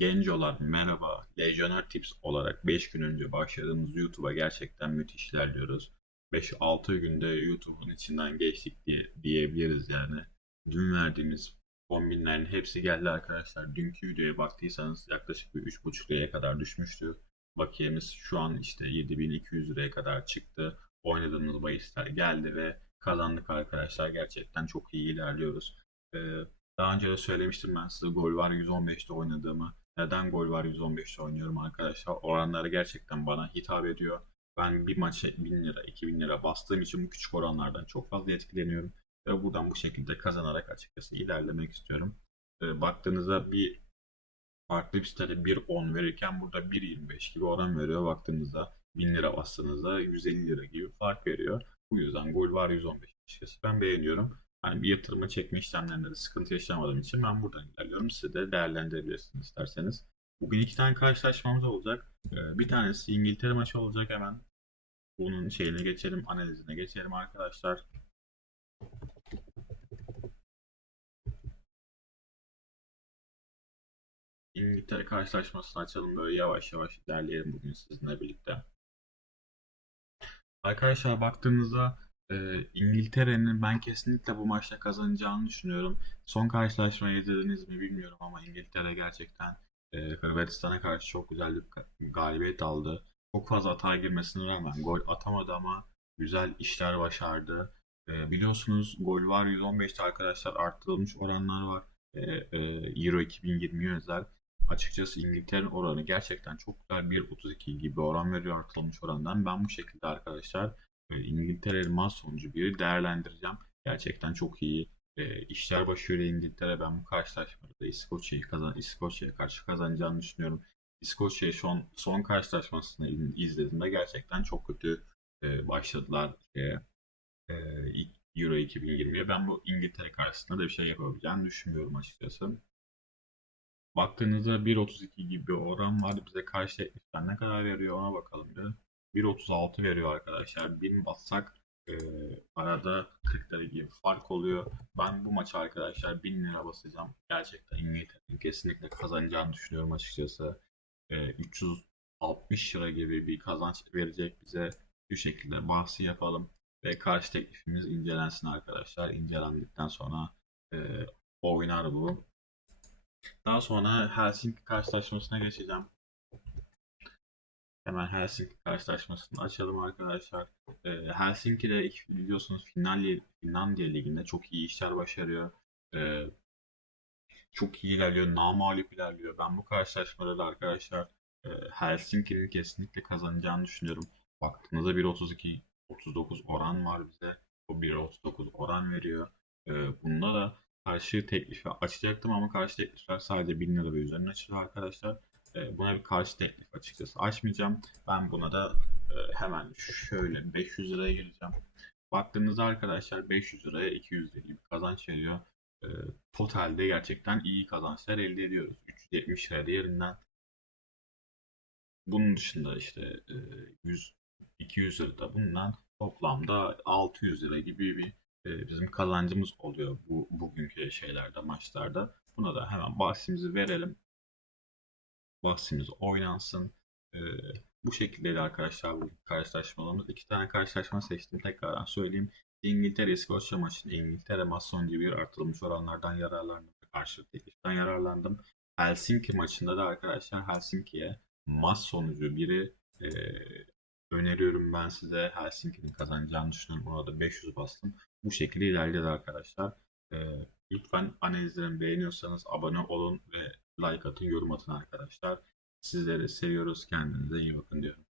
Gencolar merhaba. Legioner Tips olarak 5 gün önce başladığımız YouTube'a gerçekten müthiş ilerliyoruz. 5-6 günde YouTube'un içinden geçtik diye diyebiliriz yani. Dün verdiğimiz kombinlerin hepsi geldi arkadaşlar. Dünkü videoya baktıysanız yaklaşık bir 3.5 liraya kadar düşmüştü. Bakiyemiz şu an işte 7200 liraya kadar çıktı. Oynadığımız bahisler geldi ve kazandık arkadaşlar. Gerçekten çok iyi ilerliyoruz. Ee, daha önce de söylemiştim ben size gol var 115'te oynadığımı. Neden gol var 115'te oynuyorum arkadaşlar? Oranları gerçekten bana hitap ediyor. Ben bir maça 1000 lira, 2000 lira bastığım için bu küçük oranlardan çok fazla etkileniyorum. Ve buradan bu şekilde kazanarak açıkçası ilerlemek istiyorum. Ee, baktığınızda bir farklı bir sitede 1.10 verirken burada 1.25 gibi oran veriyor. Baktığınızda 1000 lira bastığınızda 150 lira gibi fark veriyor. Bu yüzden gol var 115 açıkçası. Ben beğeniyorum. Hani bir yatırıma çekme işlemlerinde de sıkıntı yaşamadığım için ben buradan ilerliyorum. Siz de değerlendirebilirsiniz isterseniz. Bugün iki tane karşılaşmamız olacak. Ee, Bir tanesi İngiltere maçı olacak hemen. Bunun şeyine geçelim, analizine geçelim arkadaşlar. İngiltere karşılaşmasını açalım böyle yavaş yavaş ilerleyelim bugün sizinle birlikte. Arkadaşlar baktığınızda e, İngiltere'nin ben kesinlikle bu maçta kazanacağını düşünüyorum. Son karşılaşmayı izlediniz mi bilmiyorum ama İngiltere gerçekten e, Hırvatistan'a karşı çok güzel bir galibiyet aldı. Çok fazla hata girmesine rağmen gol atamadı ama güzel işler başardı. E, biliyorsunuz gol var 115'te arkadaşlar arttırılmış oranlar var. E, e, Euro 2020 özel. Açıkçası İngiltere'nin oranı gerçekten çok güzel 1.32 gibi oran veriyor artırılmış orandan. Ben bu şekilde arkadaşlar İngiltere maç sonucu biri değerlendireceğim. Gerçekten çok iyi e, işler başarıyor İngiltere. Ben bu karşılaşmada da İskoçya'yı kazan İskoçya'ya karşı kazanacağını düşünüyorum. İskoçya son son karşılaşmasını iz- izlediğimde gerçekten çok kötü e, başladılar e, e, Euro 2020'ye. Ben bu İngiltere karşısında da bir şey yapabileceğini düşünmüyorum açıkçası. Baktığınızda 1.32 gibi oran var. Bize karşı teklifler ne kadar veriyor ona bakalım bir. 1.36 veriyor arkadaşlar. 1000 bassak e, arada 40 lira gibi fark oluyor. Ben bu maça arkadaşlar 1000 lira basacağım. Gerçekten İngiltere'nin kesinlikle kazanacağını düşünüyorum açıkçası. E, 360 lira gibi bir kazanç verecek bize. Bu şekilde bahsi yapalım. Ve karşı teklifimiz incelensin arkadaşlar. İncelendikten sonra e, oynar bu. Daha sonra Helsinki karşılaşmasına geçeceğim. Hemen Helsinki karşılaşmasını açalım arkadaşlar. Ee, Helsinki'de biliyorsunuz Finlandiya, Finlandiya Ligi'nde çok iyi işler başarıyor. Ee, çok iyi ilerliyor, namağlup ilerliyor. Ben bu karşılaşmada da arkadaşlar e, Helsinki'nin kesinlikle kazanacağını düşünüyorum. Baktığınızda 1.32 39 oran var bize. O 1.39 oran veriyor. Ee, bunda da karşı teklifi açacaktım ama karşı teklifler sadece 1000 lira ve üzerine açılıyor arkadaşlar. Buna bir karşı teklif açıkçası açmayacağım. Ben buna da e, hemen şöyle 500 liraya gireceğim. Baktığınızda arkadaşlar 500 liraya 200 lira gibi kazanç veriyor. Ee, totalde gerçekten iyi kazançlar elde ediyoruz. 370 lira yerinden. Bunun dışında işte e, 100 200 lira da bundan toplamda 600 lira gibi bir e, bizim kazancımız oluyor bu bugünkü şeylerde maçlarda. Buna da hemen bahsimizi verelim. Bahsimiz oynansın. E, bu şekilde arkadaşlar bu karşılaşmalarımız. iki tane karşılaşma seçtim. Tekrardan söyleyeyim. İngiltere İskoçya maçında İngiltere maç sonucu bir artırılmış oranlardan yararlandım. Karşı tekliften yararlandım. Helsinki maçında da arkadaşlar Helsinki'ye maç sonucu biri e, öneriyorum ben size. Helsinki'nin kazanacağını düşünüyorum. Ona da 500 bastım. Bu şekilde ilerledi arkadaşlar. Ee, lütfen analizlerimi beğeniyorsanız abone olun ve like atın, yorum atın arkadaşlar. Sizleri seviyoruz. Kendinize iyi bakın diyorum.